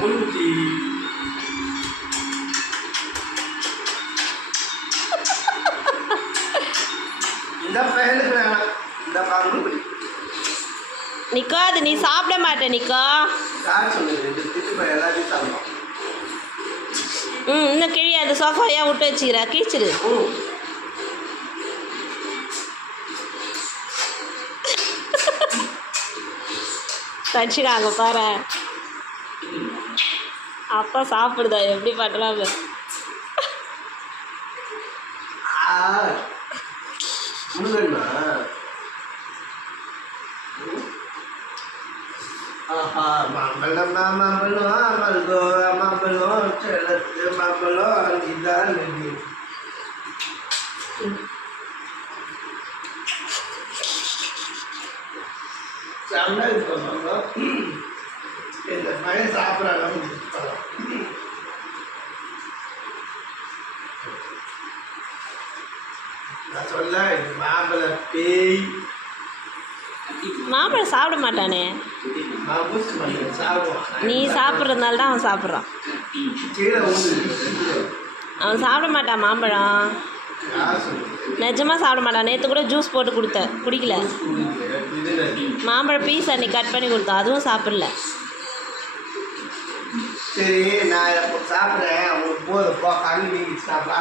குளிச்சி இந்த பையனுக்கு வேணாம். இந்த பாம்பு நிக்கோ அது நீ சாப்பிட மாட்டே நிக்கோ. யார் சொன்னது? திட்டு எல்லாத்தையும் சாப்பிடும். இன்னும் கிழியாது. சோஃபா ஏன் விட்டு வச்சுக்கிறா? கிழிச்சிரு. தச்சுக்காங்க பாரு. அப்பா சாப்பிடுதா எப்படி பண்ணுறாங்க. ஆஹா மாம்பழம் மாம்பழம் மல்கோ மாம்பழம் செல்லத்து மாம்பழம் இதுதான் நெடி. சாப்பிட்டா இப்போ மாம்பழம் இந்த பையன் சாப்பிட்றாங்க. நான் சொல்ல இது மாம்பழ பேய். மாம்பழம் சாப்பிட மாட்டானே. நீ சாப்பிட்றதுனால தான் அவன் சாப்பிட்றான். அவன் சாப்பிட மாட்டான் மாம்பழம். நிஜமாக சாப்பிட மாட்டான். நேற்று கூட ஜூஸ் போட்டு கொடுத்தேன், குடிக்கல. மாம்பழம் பீஸ் அன்னைக்கு கட் பண்ணி கொடுத்தேன், அதுவும் சாப்பிடல. சரி நான் சாப்பிட்றேன். உங்களுக்கு போதும் கண்ணு சாப்பிட